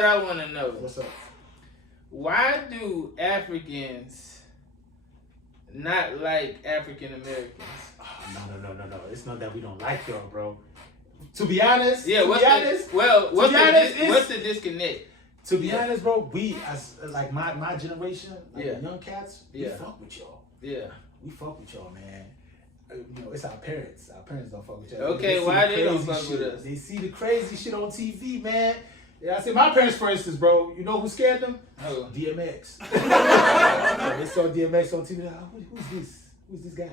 what I want to know. What's up? Why do Africans not like African Americans? Oh, no. It's not that we don't like y'all, bro. To be honest, what's the disconnect? To be honest, bro, we as like my generation, like the young cats, we fuck with y'all. Yeah, we fuck with y'all, man. You know, it's our parents. Our parents don't fuck with y'all. Okay, why they don't fuck with us? They see the crazy shit on TV, man. Yeah, I say my parents, for instance, bro. You know who scared them? Oh. DMX. They saw DMX on TV. Like, who's this? Who's this guy?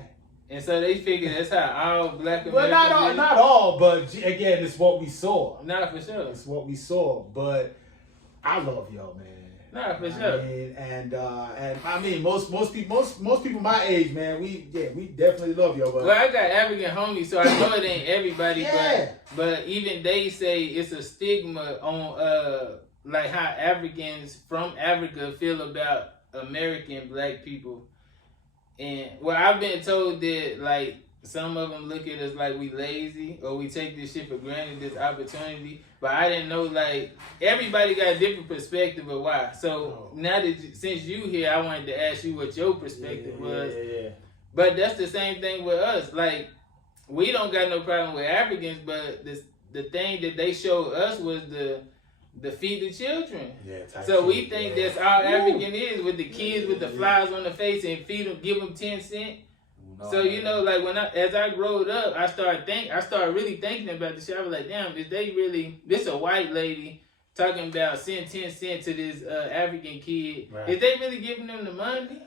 And so they figured that's how all black Americans. But not all. But again, it's what we saw. Not for sure. It's what we saw. But I love y'all, man. Nah, for sure. And I mean, most people my age, man, we definitely love y'all. But well, I got African homies, so I know it ain't everybody. But even they say it's a stigma on like how Africans from Africa feel about American black people. And well, I've been told that like some of them look at us like we lazy or we take this shit for granted, this opportunity. But I didn't know, like, everybody got a different perspective of why. So now that since you here, I wanted to ask you what your perspective was. Yeah. But that's the same thing with us. Like, we don't got no problem with Africans, but the thing that they showed us was the feed the children. So we think that's all African is, with the kids with the flies on the face and feed them, give them 10 cents. No, so you know, like as I growed up, I started really thinking about this shit. I was like, damn, is they really? This a white lady talking about send 10 cents to this African kid? Right. Is they really giving them the money? You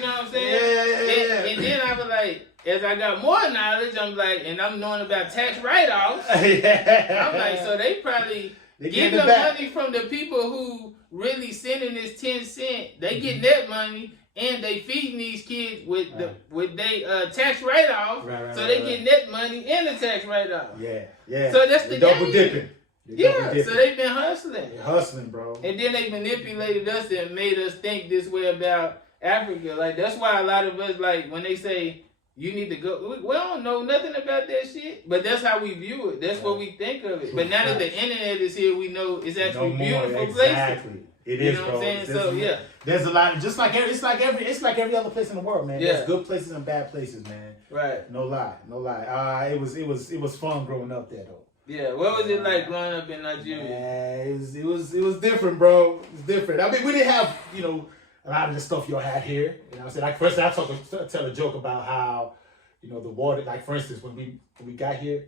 know what I'm saying? Yeah. And then I was like, as I got more knowledge, I'm like, and I'm knowing about tax write-offs. I'm like, so they probably get the money from the people who really sending this 10 cents. They getting that money. And they feeding these kids with their tax write-off, so they getting that money and the tax write-off. Yeah. So that's the double dipping. So they've been hustling. They're hustling, bro. And then they manipulated us and made us think this way about Africa. Like that's why a lot of us, like when they say you need to go, we don't know nothing about that shit, but that's how we view it. That's what we think of it. But now that the internet is here, we know it's actually beautiful places. It is, bro. There's a lot. Just like it's like every other place in the world, man. There's good places and bad places, man. Right. No lie. It was fun growing up there, though. Yeah. What was it like growing up in Nigeria? It was different, bro. It was different. I mean, we didn't have a lot of the stuff y'all had here. You know what I'm saying? Like first, I tell a joke about how the water. Like for instance, when we got here,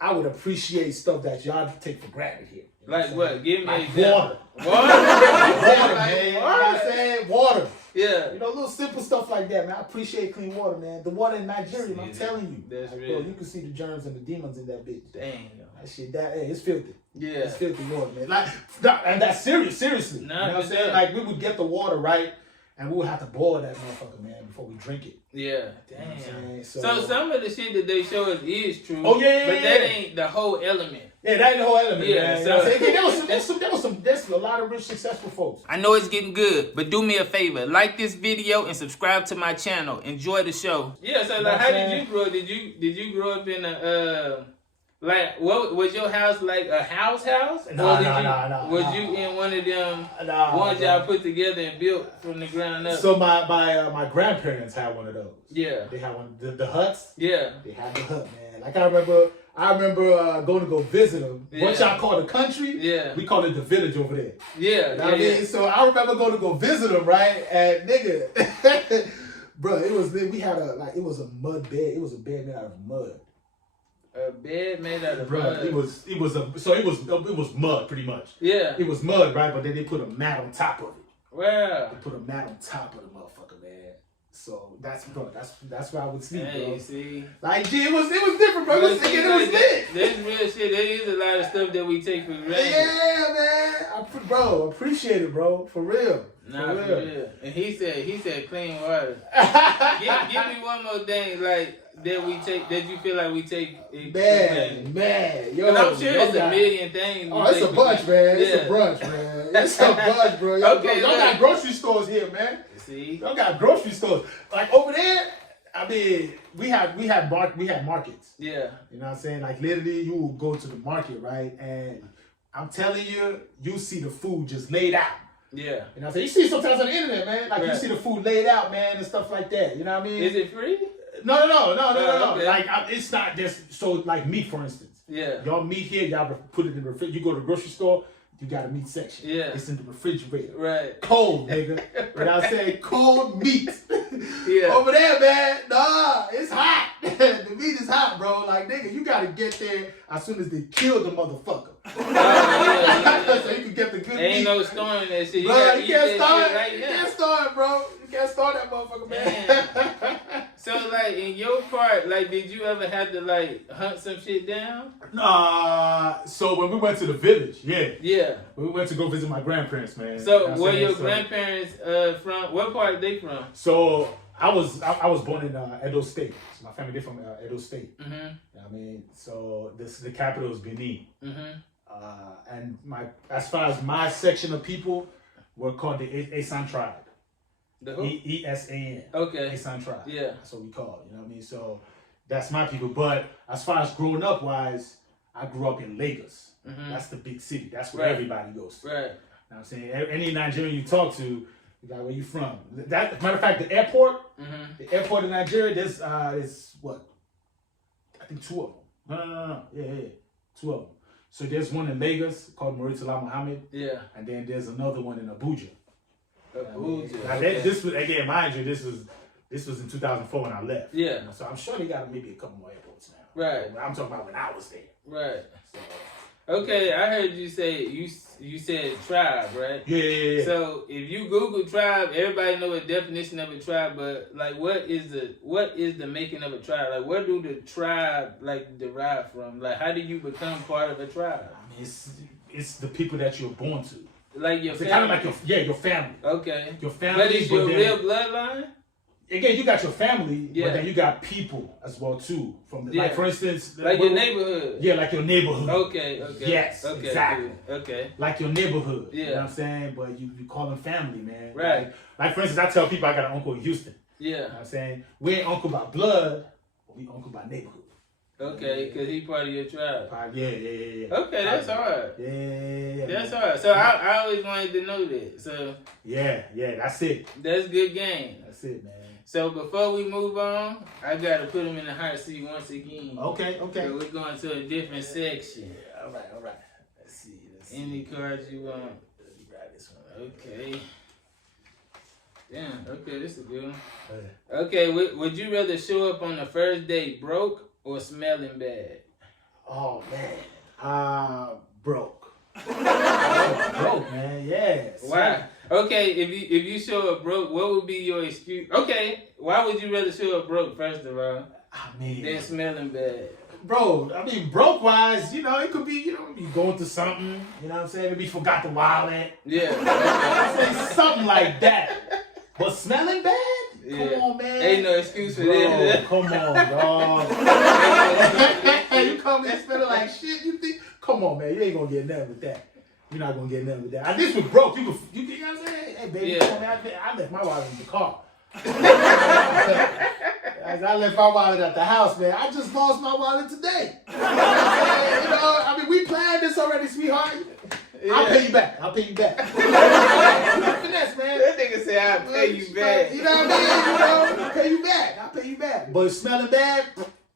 I would appreciate stuff that y'all take for granted here. Like what? Give me like water. Water, man. You know what I'm saying? Water. Yeah. Little simple stuff like that, man. I appreciate clean water, man. The water in Nigeria, I'm telling you. That's real. Bro, you can see the germs and the demons in that bitch. Dang. That shit, it's filthy. Yeah. It's filthy water, man. Like, and that's serious, seriously. Nah, you know what I'm saying? Like, we would get the water, right? And we would have to boil that motherfucker, man, before we drink it. Yeah. Damn. You know so some of the shit that they show us is true. Oh, yeah. But that ain't the whole element. Yeah, that ain't the whole element, man. So There's a lot of rich, successful folks. I know it's getting good, but do me a favor. Like this video and subscribe to my channel. Enjoy the show. Yeah, so like, how did you grow up? Did you grow up in a, like, what was your house like a house? No. Was you in one of them ones y'all put together and built from the ground up? So my grandparents had one of those. Yeah. They had one, the huts. Yeah. They had the hut, man. Like I remember going to go visit them. What y'all call the country? Yeah. We call it the village over there. Yeah. You know what I mean? So I remember going to go visit them, right? And nigga, bro, it was a mud bed. It was a bed made out of mud. A bed made out of mud. It was mud pretty much. Yeah. It was mud, right? But then they put a mat on top of it. Wow. They put a mat on top of the motherfucker, man. So that's where I would sleep, hey, bro. See? Like, gee, it was different, bro. It was lit. There's real shit. There is a lot of stuff that we take for granted. Yeah, man. Bro, appreciate it, bro. For real. For real. And he said clean water. give me one more thing, like, that you feel like we take. Man. Yo, I'm sure it's a million things. Oh, it's a bunch, man. It's a bunch, man. It's a bunch, bro. Y'all got grocery stores here, man. See? Y'all got grocery stores. Like over there, I mean, we had markets. Yeah. You know what I'm saying? Like literally, you will go to the market, right? And I'm telling you, you see the food just laid out. Yeah. You know what I'm saying? You see sometimes on the internet, man. Like, you see the food laid out, man, and stuff like that. You know what I mean? Is it free? No. Okay. Like, it's not just, so, like, meat, for instance. Yeah. Y'all meat here, y'all put it in the refrigerator. You go to the grocery store, you got a meat section. Yeah. It's in the refrigerator. Right. Cold, nigga. You know what I'm saying? Cold meat. Yeah. Over there, man, nah, it's hot. The meat is hot, bro. Like, nigga, you gotta get there as soon as they kill the motherfucker. So you can get the good meat. Ain't no storing that shit. Bro, you can't start it. Right You now. can't start it, bro. You can't start that motherfucker, man. So, like, in your part, like, did you ever have to, like, hunt some shit down? So when we went to the village, Yeah. we went to go visit my grandparents, man. So, You know what where I'm your saying? grandparents from? What part are they from? So I was born in Edo State. So my family, they're from Edo State. Mm-hmm. You know what I mean, so the capital is Benin. Mm-hmm. And as far as my section of people, we're called the Esan tribe. The who? ESAN. Okay. Esan tribe. Yeah. That's what we call it. You know what I mean? So that's my people. But as far as growing up wise, I grew up in Lagos. Mm-hmm. That's the big city. That's where everybody goes to. Right. You know what I'm saying? Any Nigerian you talk to, you're like, where you from? That matter of fact, the airport in Nigeria, there's what? I think 2 of them. No. Yeah. 2 of them. So there's one in Lagos called Muritala Muhammad. Yeah. And then there's another one in Abuja. Abuja. Now this was, again, mind you, this was in 2004 when I left. Yeah. So I'm sure they got maybe a couple more airports now. Right. I'm talking about when I was there. Right. So, okay, I heard you say you said tribe, right? Yeah. So if you Google tribe, everybody know a definition of a tribe, but like what is the making of a tribe? Like where do the tribe like derive from? Like how do you become part of a tribe? I mean, it's the people that you're born to. Like your It's family. kind of like your family. Okay. Your family. But it's your real bloodline? Again, you got your family, Yeah. but then you got people as well too. From the, like for instance, like your neighborhood. Yeah, like your neighborhood. Okay. Yes, okay, exactly. Good. Okay. Like your neighborhood. Yeah. You know what I'm saying? But you call them family, man. Right. Like for instance, I tell people I got an uncle in Houston. Yeah. You know what I'm saying? We ain't uncle by blood, but we uncle by neighborhood. Okay, because he part of your tribe. Yeah. Okay, that's hard. Yeah. That's hard. So I always wanted to know that. So yeah, that's it. That's good game. That's it, man. So before we move on, I gotta put him in the hot seat once again. Okay. So we're going to a different section. All right. Let's see. Any cards you want? Let me grab this one. Okay. Damn. Okay, this is a good one. Yeah. Okay, would you rather show up on the first date broke or smelling bad? Oh man, broke. Broke, man. Yes. Why? Okay, if you show up broke, what would be your excuse? Okay, why would you rather show up broke first of all? I mean, Than smelling bad. Bro, I mean, broke wise, you come be, you going through something. You know what I'm saying? Maybe you forgot the wallet. Yeah. Okay. Say something like that. But smelling bad? Yeah. Come on, man. Ain't no excuse for Bro, that. come on, dog. You come in smelling like shit. You think? Come on, man. You ain't gonna get nothing with that. You're not gonna get nothing with that. At least with broke, you know what I'm saying? Hey, baby, come on, man. I left my wallet in the car. I left my wallet at the house, man. I just lost my wallet today. I mean, we planned this already, sweetheart. Yeah. I'll pay you back. Finesse, man. That nigga say I'll pay you back. You know what I mean? I'll pay you back. But smelling bad,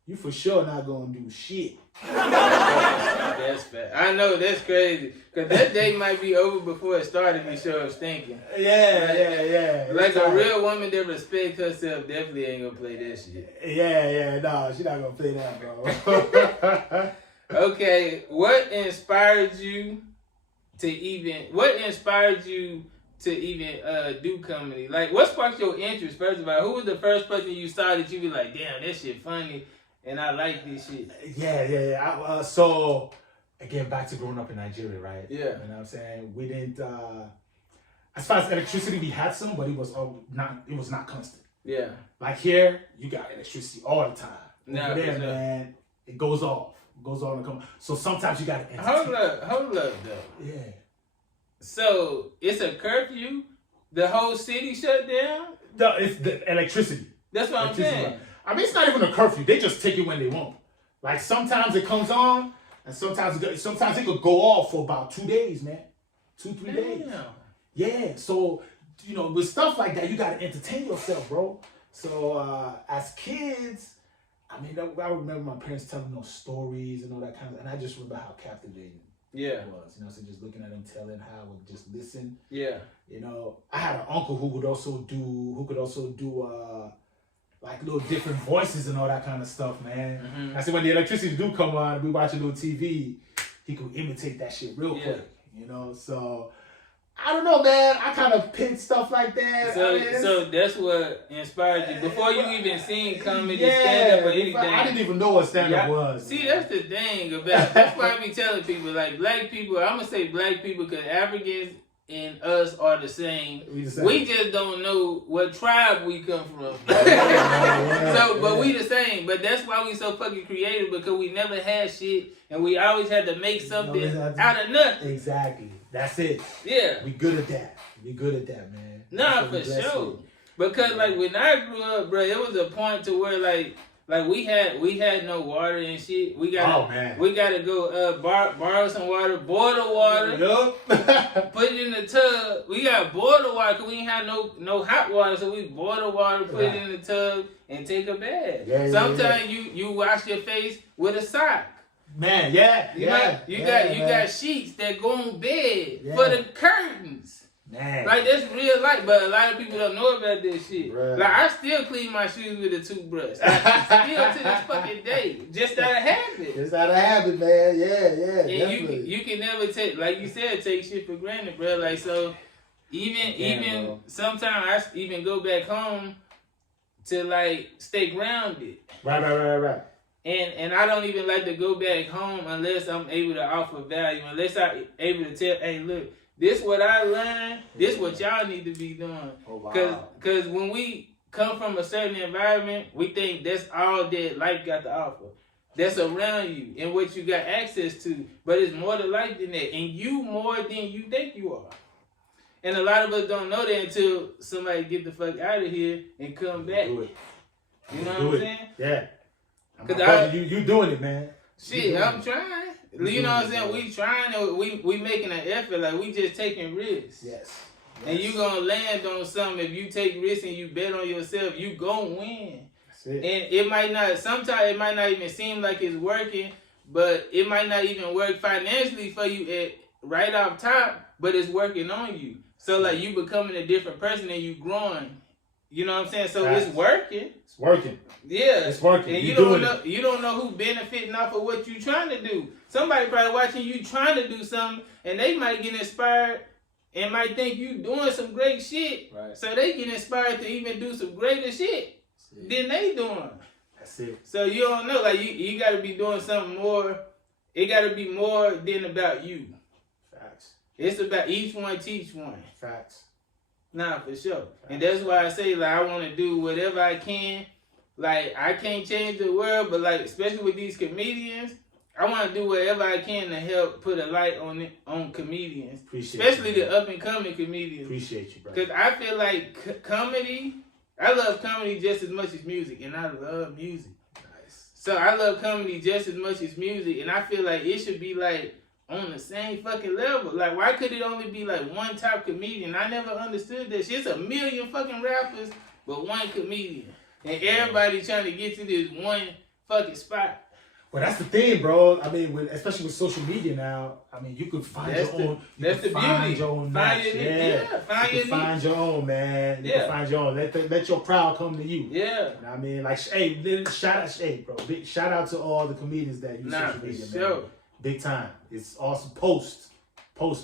you for sure not gonna do shit. That's fair. I know, that's crazy. Because that day might be over before it started, you sure stinking. Yeah. Like a real woman that respects herself definitely ain't gonna play that shit. Yeah. No, she not gonna play that, bro. Okay, what inspired you to even do comedy? Like, what sparked your interest, first of all? Who was the first person you saw that you be like, damn, that shit funny, and I like this shit? Yeah. So, again, back to growing up in Nigeria, right? Yeah. You know what I'm saying? We didn't, as far as electricity, we had some, but it was not constant. Yeah. Like here, you got electricity all the time. Nah, over there, man, it goes off. And come. So sometimes you got to Hold up, though. Yeah. So, it's a curfew? The whole city shut down? No, it's the electricity. That's what I'm saying. I mean, it's not even a curfew. They just take it when they want. Like, sometimes it comes on. And sometimes it could go off for about 2 days, man. 2-3 days. Yeah. So, with stuff like that, you gotta entertain yourself, bro. So as kids, I mean, I remember my parents telling those stories and all that kind of, and I just remember how captivating it was. So just looking at them telling how I would just listen. Yeah. I had an uncle who could also do like little different voices and all that kind of stuff, man. I said when the electricity do come on, we watch a little TV, he could imitate that shit real quick. So I don't know, man. I kind of picked stuff like that. So that's what inspired you before you even seen comedy, stand up, or anything. I didn't even know what stand up was. See, that's the thing about. That's why I be telling people, like, black people. I'm gonna say black people because Africans and us are the same. We just don't know what tribe we come from. But we the same. But that's why we so fucking creative, because we never had shit and we always had to make something out of nothing. Exactly. That's it. Yeah. We good at that. Man. Nah, for sure. Because like when I grew up, bro, it was a point to where like we had no water and shit. We gotta go borrow some water, boil the water, put it in the tub. We got boil the water because we ain't have no hot water, so we boil the water, put it in the tub, and take a bath. Sometimes you wash your face with a sock. Man, you got sheets that go on bed for the curtains. Man. Like, that's real life, but a lot of people don't know about this shit. Right. Like, I still clean my shoes with a toothbrush. Like, still to this fucking day. Just out of habit. Just out of habit, man. Yeah, and you can never take, like you said, take shit for granted, bro. Like, so, even sometimes I even go back home to, like, stay grounded. Right. And I don't even like to go back home unless I'm able to offer value, unless I'm able to tell, hey, look, this what I learned, this what y'all need to be doing. Because when we come from a certain environment, we think that's all that life got to offer. That's around you and what you got access to. But it's more to life than that. And you more than you think you are. And a lot of us don't know that until somebody get the fuck out of here and come back. Do it. You know what I'm saying? Yeah. Because you doing it, man. Shit, I'm trying. You know what I'm saying? We trying and we making an effort. Like, we just taking risks. Yes. And you gonna land on something. If you take risks and you bet on yourself, you gonna win. That's it. And it might not, sometimes it might not even seem like it's working, but it might not even work financially for you right off top, but it's working on you. So like, you becoming a different person and you growing. You know what I'm saying? So it's working. It's working. Yeah. It's working. And you don't know who benefiting off of what you trying to do. Somebody probably watching you trying to do something and they might get inspired and might think you doing some great shit. Right. So they get inspired to even do some greater shit than they doing. That's it. So you don't know. Like, you got to be doing something more. It got to be more than about you. Facts. It's about each one teach one. Facts. Nah, for sure. And that's why I say, like, I want to do whatever I can. Like, I can't change the world, but, like, especially with these comedians, I want to do whatever I can to help put a light on comedians. Especially the up-and-coming comedians. Appreciate you, bro. Because I feel like comedy, I love comedy just as much as music, and I love music. Nice. So I love comedy just as much as music, and I feel like it should be, like, on the same fucking level. Like, why could it only be like one top comedian? I never understood that shit. It's a million fucking rappers, but one comedian. And everybody trying to get to this one fucking spot. Well, that's the thing, bro. I mean, especially with social media now, I mean, you could find your own. That's the beauty. Find your own niche. Find your own, man. You can find your own. Let your crowd come to you. Yeah. You know what I mean? Like, hey, shout out to all the comedians that use social media, man. Big time. It's awesome. Post,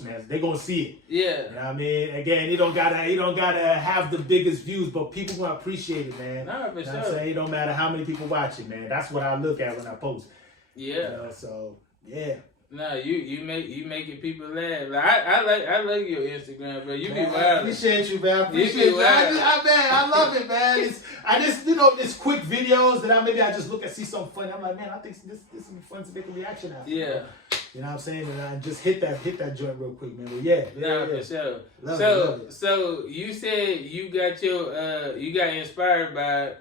man. They gonna see it. Yeah. You know what I mean? Again, you don't gotta have the biggest views, but people gonna appreciate it, man. Nah, for sure. I'm saying? It don't matter how many people watch it, man. That's what I look at when I post. Yeah. So yeah. No, you making people laugh. Like, I like your Instagram, bro. You be wild. I appreciate you, man. I appreciate you. I love it, man. It's quick videos that I just look and see something funny. I'm like, man, I think this would be fun to make a reaction out of. Yeah. You know what I'm saying? And I just hit that joint real quick, man. But yeah. For sure. Love it. So you said you got inspired by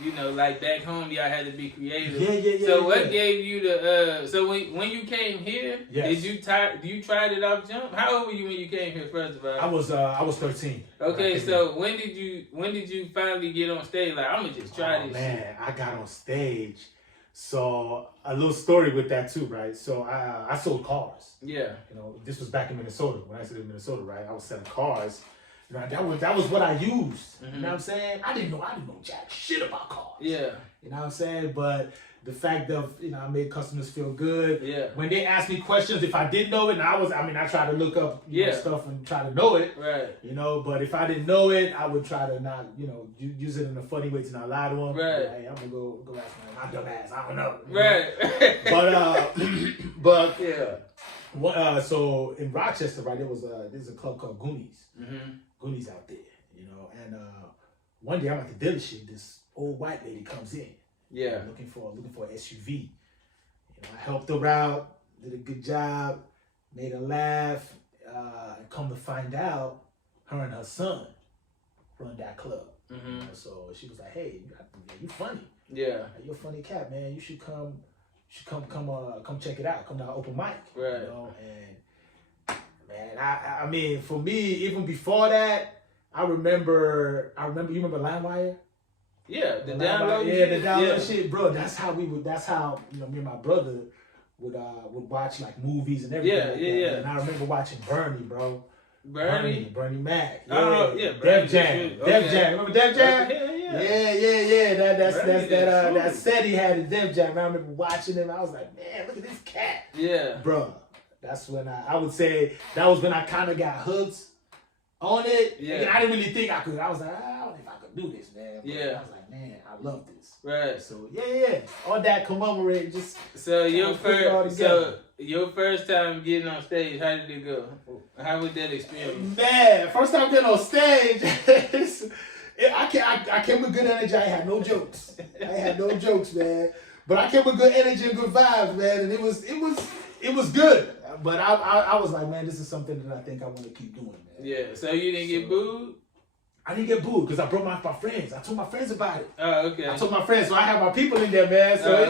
you know, like back home, y'all had to be creative. Yeah. So what gave you the? So when you came here, did you tried it off jump? How old were you when you came here? First of all, I was 13. Okay, so when did you finally get on stage? Like, I'm gonna just try this. Man, shit. I got on stage. So a little story with that too, right? So I sold cars. Yeah. You know, this was back in Minnesota. When I said in Minnesota, right? I was selling cars. You know, that was what I used. Mm-hmm. You know what I'm saying? I didn't know jack shit about cars. Yeah. You know what I'm saying? But the fact of, you know, I made customers feel good. Yeah. When they asked me questions, if I didn't know it, and I tried to look up you know, stuff and try to know it. Right. You know, but if I didn't know it, I would try to not, you know, use it in a funny way to not lie to them. Right. Like, hey, I'm gonna go ask my dumb ass. I don't know. Right. But yeah. So in Rochester, right, there's a club called Goonies. Mm-hmm. Goonies out there, you know, and one day I'm at the dealership, this old white lady comes in. Yeah. Looking for an SUV. You know, I helped her out, did a good job, made her laugh, and come to find out, her and her son run that club. Mm-hmm. You know, so she was like, "Hey, you funny. Yeah. You're a funny cat, man. You should come check it out. Come down open mic." Right. You know, and man, I mean, for me, even before that, I remember you remember LimeWire? Yeah, the download. The download shit, bro. That's how you know, me and my brother would watch like movies and everything. Yeah. And I remember watching Bernie, bro. Bernie Mac. Yeah. Oh yeah, Def Jam. Def Jam. Remember Def Jam? Yeah. That set he had in Def Jam. I remember watching him. I was like, man, look at this cat. Yeah. Bro. That's when I would say that was when I kind of got hooked on it. Yeah. And I didn't really think I could. I was like, I don't know if I could do this, man. But Yeah. I was like, man, I love this. Right. So yeah. All that commemorating just. So your first time getting on stage, how did it go? How was that experience? Man, first time getting on stage, I came with good energy. I had no jokes. Man. But I came with good energy and good vibes, man. And it was good. But I was like, man, this is something that I think I want to keep doing, man. Yeah. So you didn't get booed? I didn't get booed because I brought my friends. I told my friends about it. Oh, okay. I told my friends, so I had my people in there, man. So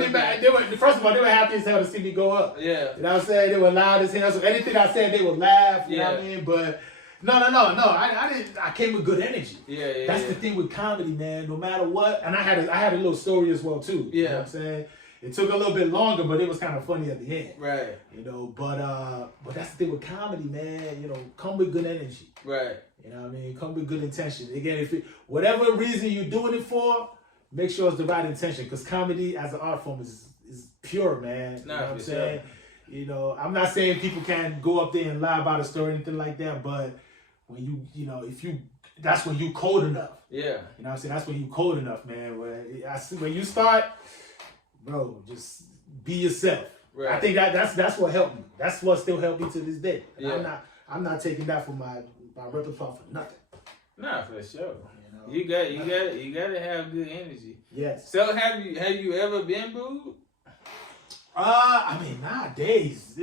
first of all, they were happy as hell to see me go up. Yeah. You know what I'm saying? They were loud as hell. So anything I said, they would laugh. You know what I mean? But no. I didn't. I came with good energy. Yeah. That's the thing with comedy, man. No matter what, and I had a little story as well too. You know what I'm saying? It took a little bit longer, but it was kind of funny at the end. Right. You know, but that's the thing with comedy, man. You know, come with good energy. Right. You know what I mean? Come with good intention. Again, whatever reason you're doing it for, make sure it's the right intention. Because comedy as an art form is pure, man. You know what I'm saying? You know, I'm not saying people can't go up there and lie about a story or anything like that, but when that's when you cold enough. Yeah. You know what I'm saying? That's when you cold enough, man. When you start, bro, just be yourself. Right. I think that's what helped me. That's what still helped me to this day. And I'm not taking that for my repertoire for nothing. Nah, for sure. You gotta have good energy. Yes. So have you ever been booed? I mean, nowadays,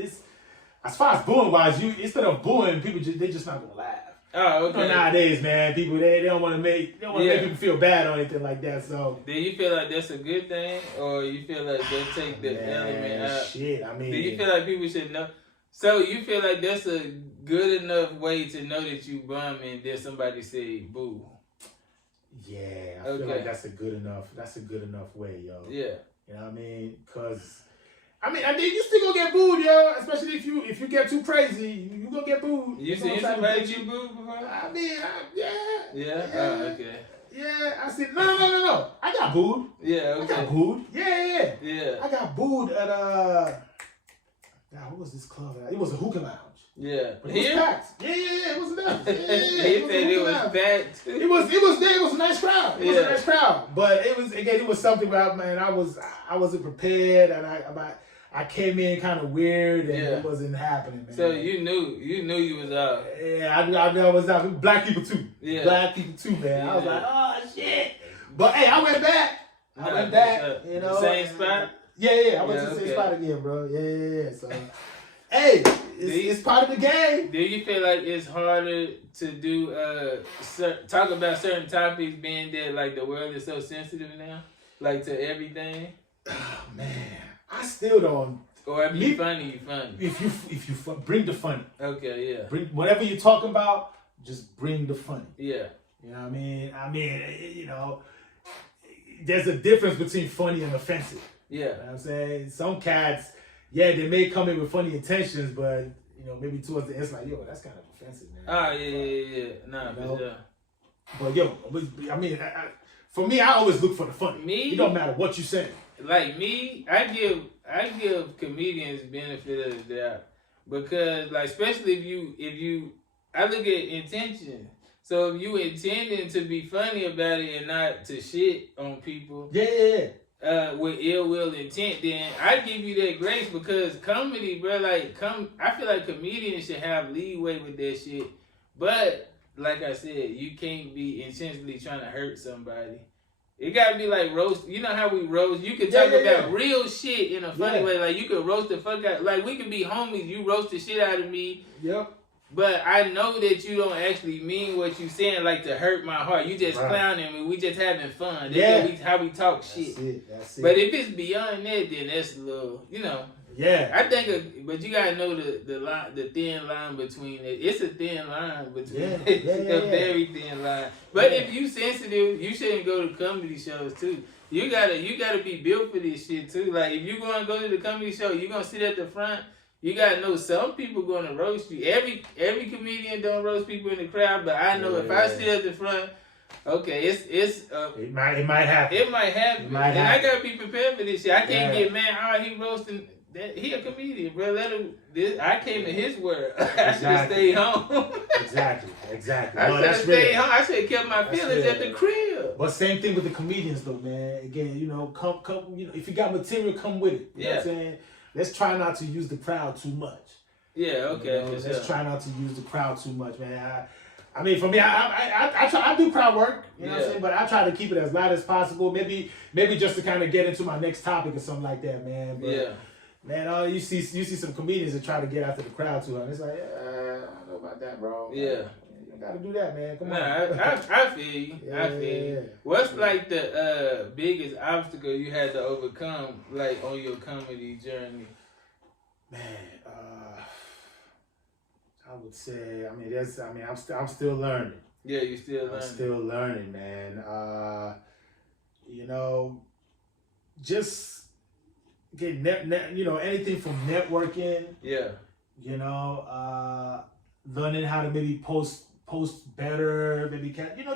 as far as booing wise, instead of booing, people they just not gonna laugh. Oh, okay. You know, nowadays, man, people they don't want to make people feel bad or anything like that. So, do you feel like that's a good thing, or you feel like they take the element out? Shit, I mean, do you feel like people should know? So you feel like that's a good enough way to know that you bum and then somebody say boo? Yeah, I feel like that's a good enough way, yo. Yeah. You know what I mean? Because I think you still gonna get booed, yo. Especially if you get too crazy, you gonna get booed. You seen somebody get booed before? I mean, yeah. Yeah. Oh, okay. Yeah, I said no. I got booed. Yeah, okay. I got booed. Yeah. Yeah. I got booed at what was this club? It was a hookah lounge. Yeah. But it was packed. Yeah. It was nice. Yeah. He said it was packed too. It was there. It was a nice crowd. It was a nice crowd. But it was something about, man, I wasn't prepared, and I came in kind of weird, and it wasn't happening, man. So you knew you was out. Yeah, I was out. Black people too. Yeah. Black people too, man. I was like, oh shit. But hey, I went back. You know. Same spot? Yeah. I went to the same spot again, bro. Yeah. So, hey, it's part of the game. Do you feel like it's harder to do talk about certain topics, being that like the world is so sensitive now? Like to everything? Oh, man, I still don't. Or if you funny, you funny. If you bring the funny. Okay, yeah. Bring whatever you're talking about, just bring the funny. Yeah. You know what I mean? There's a difference between funny and offensive. Yeah. You know what I'm saying? Some cats, they may come in with funny intentions, but, maybe towards the end, it's like, yo, that's kind of offensive, man. Oh, yeah. Nah, for sure. But, for me, I always look for the funny. Me? It don't matter what you say. Like me, I give comedians benefit of the doubt. Because, like, especially if you, I look at intention. So if you intending to be funny about it and not to shit on people, with ill will intent, then I give you that grace because comedy, bro, I feel like comedians should have leeway with that shit. But like I said, you can't be intentionally trying to hurt somebody. It gotta be like roast. You know how we roast? You could talk about real shit in a funny way. Like you could roast the fuck out. Like we could be homies. You roast the shit out of me. Yep. But I know that you don't actually mean what you saying, like to hurt my heart. You just clowning me. We just having fun. That's how we talk shit. That's it. But if it's beyond that, then that's a little, Yeah. I think, but you gotta know the thin line between it. It's a thin line between a very thin line. But if you sensitive, you shouldn't go to comedy shows too. You gotta be built for this shit too. Like if you gonna go to the comedy show, you gonna sit at the front. You gotta know some people gonna roast you. Every comedian don't roast people in the crowd, but I know if I sit at the front, okay, it might happen. It might happen. I gotta be prepared for this shit. I can't get mad. Oh, he roasting. He a comedian, bro. Let him. I came in his world. I should have stayed home. Exactly. I should have stayed home. I should have kept my feelings at the crib. But same thing with the comedians, though, man. Again, come. If you got material, come with it. You know what I'm saying? Let's try not to use the crowd too much. Yeah. Okay. Let's try not to use the crowd too much, man. I mean, for me, I try. I do crowd work. You know what I'm saying? But I try to keep it as light as possible. Maybe just to kind of get into my next topic or something like that, man. But, man, you see some comedians that try to get after the crowd too hard. It's like, I don't know about that, bro. Yeah. You don't gotta do that, man. Come on. I feel you. I feel you. What's like the biggest obstacle you had to overcome, like on your comedy journey? Man, I would say, I'm still learning. Yeah, you still learning. I'm still learning, man. Just get anything from networking. Yeah. Learning how to maybe post better, maybe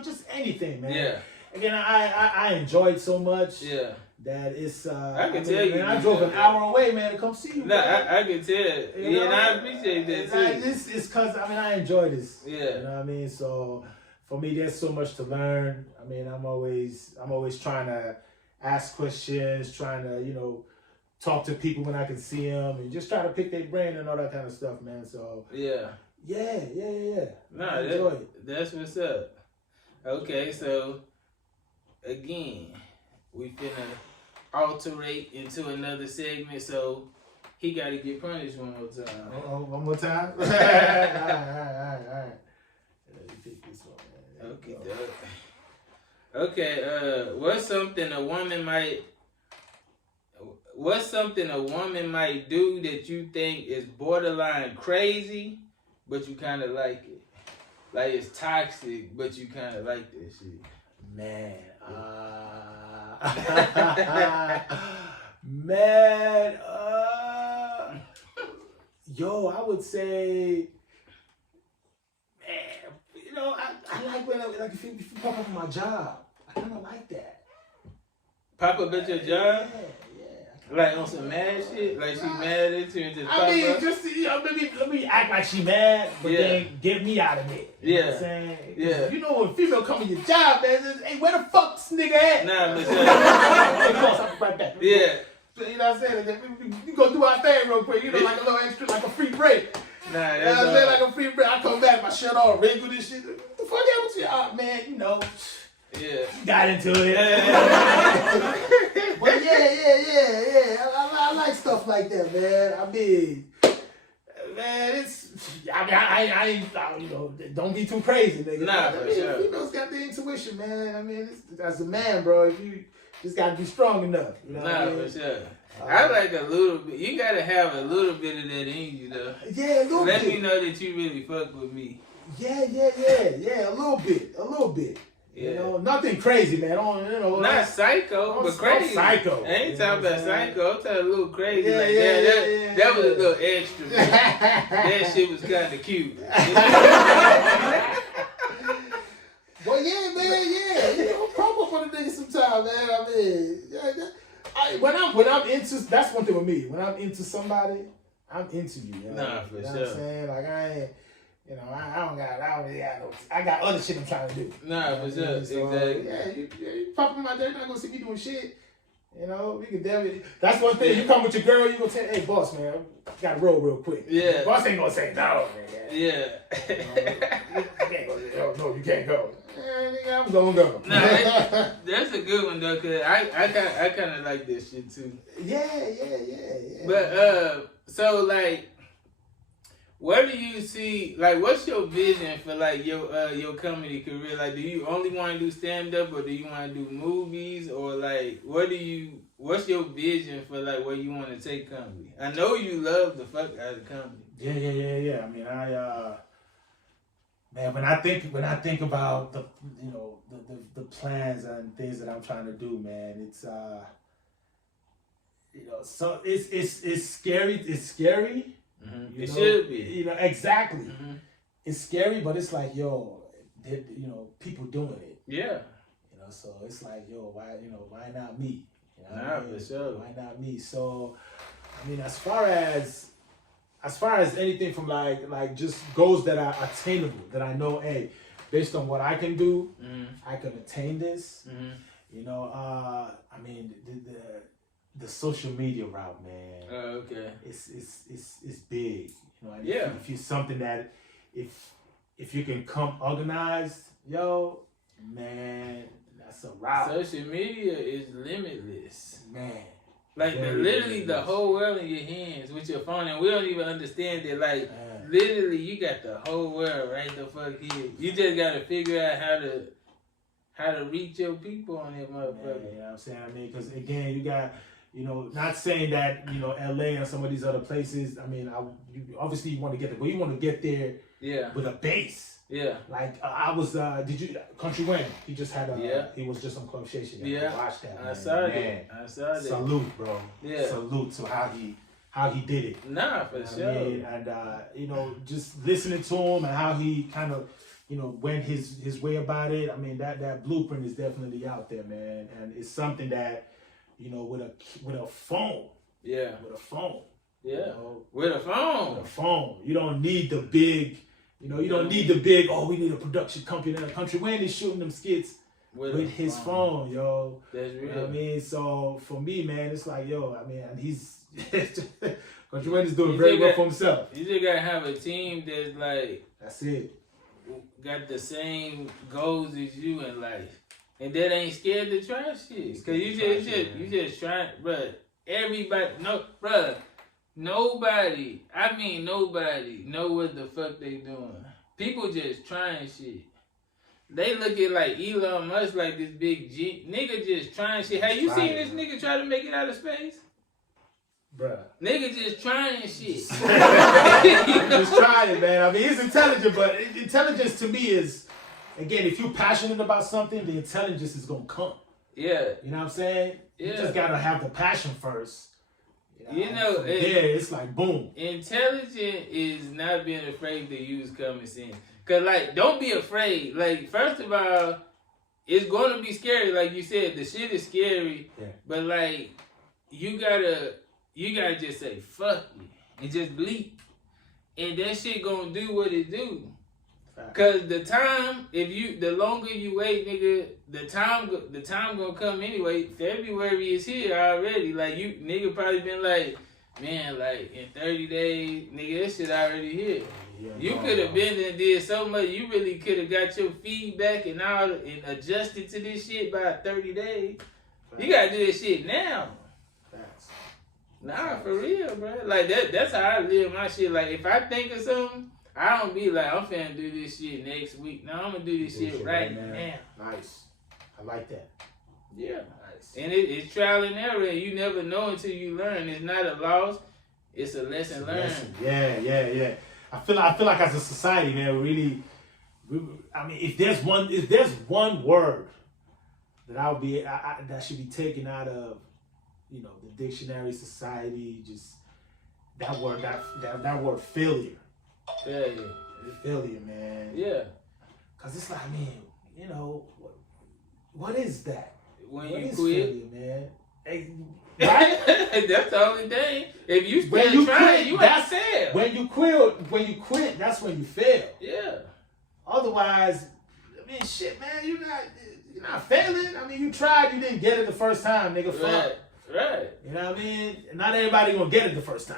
just anything, man. Yeah. Again, I enjoyed so much. Yeah. That it's. I can tell you. Man, I drove an hour away, man, to come see you. Nah, I can tell. And I appreciate that too. It's because I enjoy this. Yeah. You know what I mean? So for me, there's so much to learn. I mean, I'm always trying to ask questions, trying to talk to people when I can see them, and just try to pick their brain and all that kind of stuff, man. So yeah. Nah, that's what's up. Okay, so again, we finna alterate into another segment, so he got to get punished one more time. One more time? All right. Let me pick this one, man. Okay, what's something a woman might do that you think is borderline crazy, but you kind of like it? Like it's toxic, but you kind of like that shit. Man, I would say, man, I like when if you pop up on my job, I kind of like that. Pop up at your job? Yeah. Like on some mad shit? Like she mad at you and just pop up? Just let me act like she mad, but then get me out of it. You know what I'm saying? Yeah. When female come in your job, man, it's, hey, where the fuck this nigga at? Nah, but I'll be right back. Yeah. You know what I'm saying? We go do our thing real quick. Like a little extra, like a free break. Nah, you know what I'm saying? Like a free break. I come back, my shirt all wrinkled and shit. What the fuck happened to you? Oh, man, Yeah. Got into it. But yeah. I like stuff like that, man. I mean, I ain't, don't be too crazy, nigga. Nah, for sure. Females got the intuition, man. I mean, as a man, bro, if Just gotta be strong enough. You know what I mean? For sure. I like a little bit. You gotta have a little bit of that in you, though. Yeah, a little bit. Let me know that you really fuck with me. Yeah, a little bit. Yeah. You know, nothing crazy, man. Not psycho, but crazy. Psycho. I ain't talking about psycho. I'm talking a little crazy. Yeah, that was a little extra. Man. That shit was kind of cute. Well, yeah, man, yeah. You know, proper for the nigga sometimes, man. I mean, when I'm into, that's one thing with me. When I'm into somebody, I'm into you. You know? Nah, for you know sure. What I'm saying? Like I ain't. You know, I got other shit I'm trying to do. Nah, for sure. So, exactly. Yeah, you pop them out there, you're not gonna see me doing shit. You know, we can definitely. That's one thing. You come with your girl, you gonna tell, hey, boss, man, gotta roll real quick. Yeah. Boss ain't gonna say no, man. Yeah. You can't go. No, you can't go. Nigga, I'm gonna go. Nah, that's a good one though, cause I kind of like this shit too. Yeah. But so like. Where do you see, like, what's your vision for, like, your comedy career? Like, do you only want to do stand-up, or do you want to do movies, or, like, what's your vision for, like, where you want to take comedy? I know you love the fuck out of comedy. Yeah. I mean, man, when I think about the, you know, the plans and things that I'm trying to do, man, it's, you know, so it's scary. It's scary. Mm-hmm. It should be. You know, exactly. Mm-hmm. It's scary, but it's like, yo, you know, people doing it. Yeah. You know, so it's like, yo, why not me? You know Nah, for sure. Why not me? So, I mean, as far as anything from like just goals that are attainable, that I know, hey, based on what I can do, I can attain this. Mm-hmm. You know, I mean, the social media route, man. Oh, okay. It's big. You know, and yeah. If you're something that, if you can come organized, yo, man, that's a route. Social media is limitless, man. Like literally the whole world in your hands with your phone, and we don't even understand that. Like literally, you got the whole world right the fuck here. You just gotta figure out how to reach your people on that motherfucker. You know what I'm saying? I mean, because again, you got. You know, not saying that, you know, LA and some of these other places, I mean, you obviously want to get there, but you want to get there with a base. Yeah. Like, Country Wayne, he just had he was just on Club Station. Yeah. I watched that, man. I saw that. Salute, bro. Yeah. Salute to how he did it. Nah, for sure. I mean? And, you know, just listening to him and how he kind of, you know, went his way about it. I mean, that blueprint is definitely out there, man. And it's something that, you know, with a phone. Yeah. With a phone. Yeah. You know, with a phone. With a phone. You don't need the big, you know, you don't need the big, we need a production company in the country. Wayne is shooting them skits with his phone, yo. That's real. You know what I mean? So for me, man, it's like, yo, I mean, and he's Country Wayne is doing very well for himself. You just gotta have a team that's like, that's it. Got the same goals as you in life. And that ain't scared to try shit. Cause you just trying, bruh. Nobody know what the fuck they doing. People just trying shit. They look at like Elon Musk like this big G. Nigga just trying shit. Have you seen this nigga try to make it out of space? Bruh. Nigga just trying shit. Just trying, man. I mean, he's intelligent, but intelligence to me is, again, if you're passionate about something, the intelligence is going to come. Yeah. You know what I'm saying? Yeah. You just got to have the passion first. It's like boom. Intelligent is not being afraid to use common sense. Because, like, don't be afraid. Like, first of all, it's going to be scary. Like you said, the shit is scary. Yeah. But, like, you gotta just say, fuck it. And just bleep. And that shit going to do what it do. Cause the longer you wait, nigga, the time gonna come anyway. February is here already. Like you, nigga, probably been like, man, like in 30 days, nigga, this shit already here. Yeah, you could have been and did so much. You really could have got your feedback and all and adjusted to this shit by 30 days. Facts. You gotta do this shit now. Facts. Nah, for real, bro. Like that's how I live my shit. Like if I think of something, I don't be like, I'm finna do this shit next week. No, I'm gonna do this shit right now. Nice. I like that. Yeah. Nice. And it's trial and error, and you never know until you learn. It's not a loss, it's a lesson learned. Yeah. I feel like as a society, man, really, I mean, if there's one word that that should be taken out of, you know, the dictionary, society, just that word failure. Failure, man. Yeah. Cause it's like, man, you know, what is that? When what you is quit, failure, man. Hey, right? That's the only thing. If you still trying, you ain't fail. When you quit, that's when you fail. Yeah. Otherwise, I mean, shit, man, you're not failing. I mean, you tried, you didn't get it the first time, nigga. Fuck. Right. You know what I mean? Not everybody gonna get it the first time.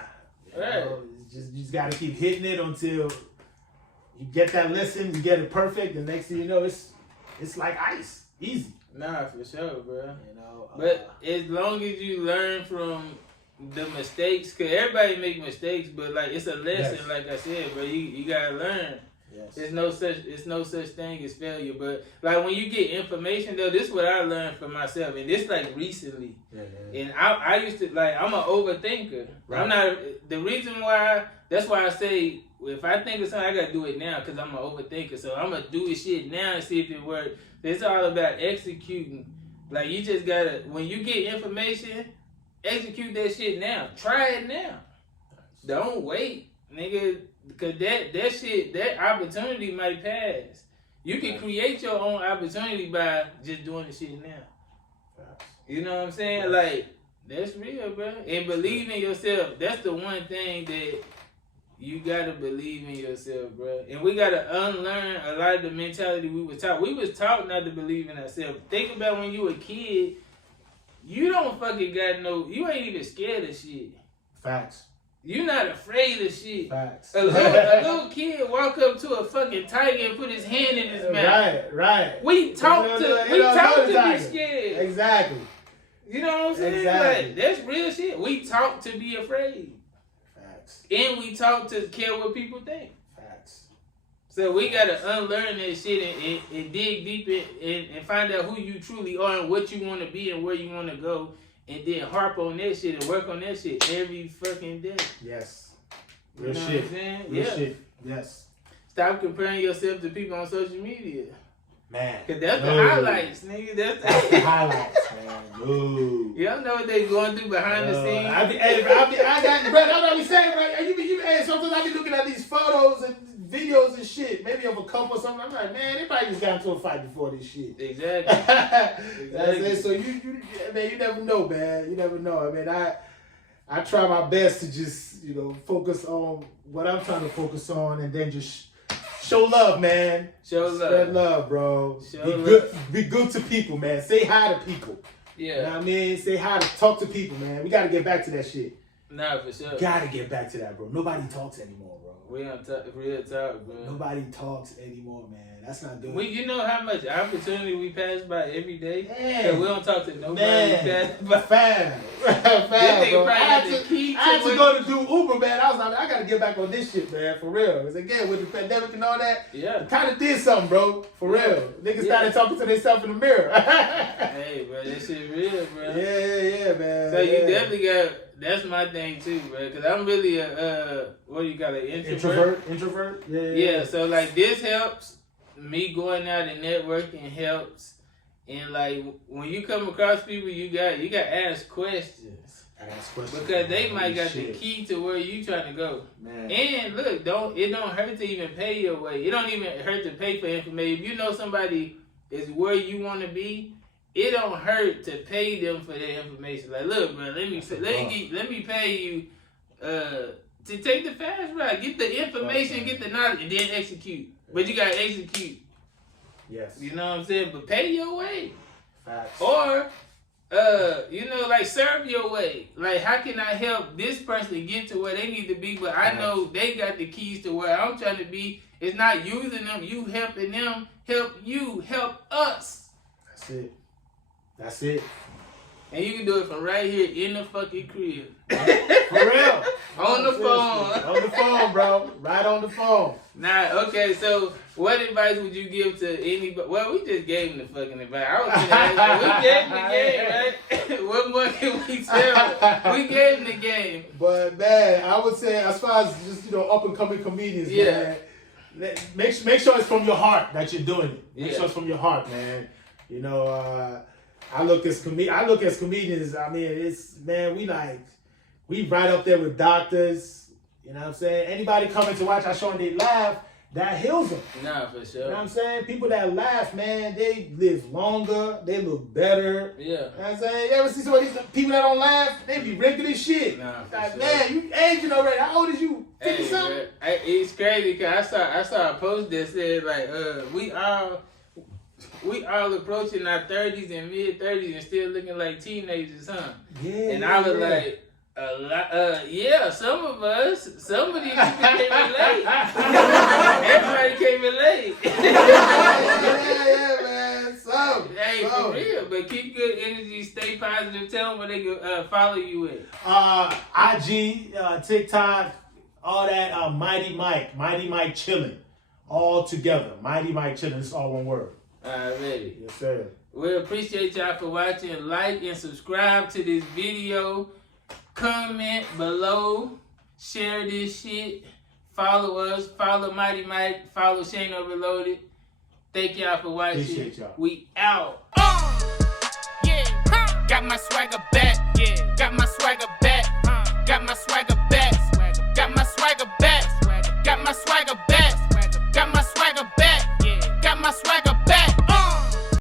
Right. You just gotta keep hitting it until you get that lesson, you get it perfect. The next thing you know, it's like ice, easy. Nah, for sure, bro. You know, but as long as you learn from the mistakes, cause everybody make mistakes, but like it's a lesson. Yes. Like I said, bro, you gotta learn. Yes. It's no such thing as failure. But like when you get information though, this is what I learned for myself, and this like recently. Yeah. And I used to I'm an overthinker. Right. I'm not the reason why. That's why I say if I think of something, I gotta do it now because I'm an overthinker. So I'm gonna do this shit now and see if it works. It's all about executing. Like you just gotta when you get information, execute that shit now. Try it now. Don't wait, nigga. Because that opportunity might pass. You can create your own opportunity by just doing the shit now. You know what I'm saying? Like, that's real, bro. And believe in yourself. That's the one thing that you gotta believe in yourself, bro. And we gotta unlearn a lot of the mentality we was taught. We was taught not to believe in ourselves. Think about when you were a kid. You don't fucking got you ain't even scared of shit. Facts. You're not afraid of shit. Facts. A little kid walk up to a fucking tiger and put his hand in his mouth. Right. We talk to be scared. Exactly. You know what I'm saying? Exactly. Like, that's real shit. We talk to be afraid. Facts. And we talk to care what people think. Facts. So we gotta unlearn that shit and dig deep and find out who you truly are and what you want to be and where you want to go. And then harp on that shit and work on that shit every fucking day. Yes. Real you know shit. What I'm saying? Real shit. Yes. Stop comparing yourself to people on social media. Man. Cause that's the highlights, nigga. That's the highlights, man. Ooh. Y'all know what they going through behind the scenes. I got, bro, that's what we saying, right? Sometimes I be looking at these photos and videos and shit, maybe of a couple or something. I'm like, man, they probably just got into a fight before this shit. Exactly. That's it. So you never know, man. You never know. I mean, I try my best to just, you know, focus on what I'm trying to focus on, and then just show love, man. Spread love, bro. Be good to people, man. Say hi to people. Yeah. You know what I mean? Say hi to talk to people, man. We gotta get back to that shit. Nah, for sure. Gotta get back to that, bro. Nobody talks anymore, bro. We on real talk, bro. Nobody talks anymore, man. That's not good. You know how much opportunity we pass by every day? Man. We don't talk to nobody. Man. We pass by. Fam, bro. I had to go to do Uber, man. I was like, I gotta get back on this shit, man. For real. Because again, with the pandemic and all that, yeah, kind of did something, bro. For real. Niggas started talking to themselves in the mirror. Hey, bro, that shit real, bro. Yeah, man. So you definitely got. That's my thing too, bro. Because I'm really a what do you call it? Introvert. Yeah. So like this helps. Me going out and networking helps, and like when you come across people, you got to ask questions. Because they might got the key to where you trying to go. Man. And look, it don't hurt to even pay your way. It don't even hurt to pay for information. If you know somebody is where you want to be, it don't hurt to pay them for their information. Like, look, bro, let me pay you to take the fast route, get the information, get the knowledge, and then execute. But you gotta execute. Yes. You know what I'm saying? But pay your way. Facts. Or, like serve your way. Like, how can I help this person get to where they need to be? But I know they got the keys to where I'm trying to be. It's not using them, you helping them, help you, help us. That's it. And you can do it from right here in the fucking crib. For real. On the phone. On the phone, bro. Right on the phone. Nah, okay, so what advice would you give to anybody? Well, we just gave him the fucking advice. I was gonna ask, we gave him the game, right? What more can we tell? We gave him the game. But man, I would say as far as just up and coming comedians, man, make sure it's from your heart that you're doing it. Make sure it's from your heart, man. You know, I look as comedians. I mean, it's we right up there with doctors. You know what I'm saying? Anybody coming to watch our show and they laugh, that heals them. Nah, for sure. You know what I'm saying? People that laugh, man, they live longer, they look better. Yeah. You know what I'm saying? You ever see some of these people that don't laugh? They be wrinkly as shit. Nah, for like, sure. man, you aging already. How old is you? 50 something? It's crazy because I saw a post that said like, we all approaching our 30s and mid 30s and still looking like teenagers, huh? Yeah. And I was like, some of us, some of these people came in late. Everybody came in late. yeah, man. Hey, for real. But keep good energy, stay positive. Tell them where they can follow you at. IG, TikTok, all that. Mighty Mike chilling, all together. Mighty Mike chilling. It's all one word. Ready. Yes, sir. We appreciate y'all for watching. Like and subscribe to this video. Comment below. Share this shit. Follow us. Follow Mighty Mike. Follow Shano Overloaded. Thank y'all for watching. Appreciate y'all. We out. Yeah. Got my swagger back. Yeah. Got my swagger back.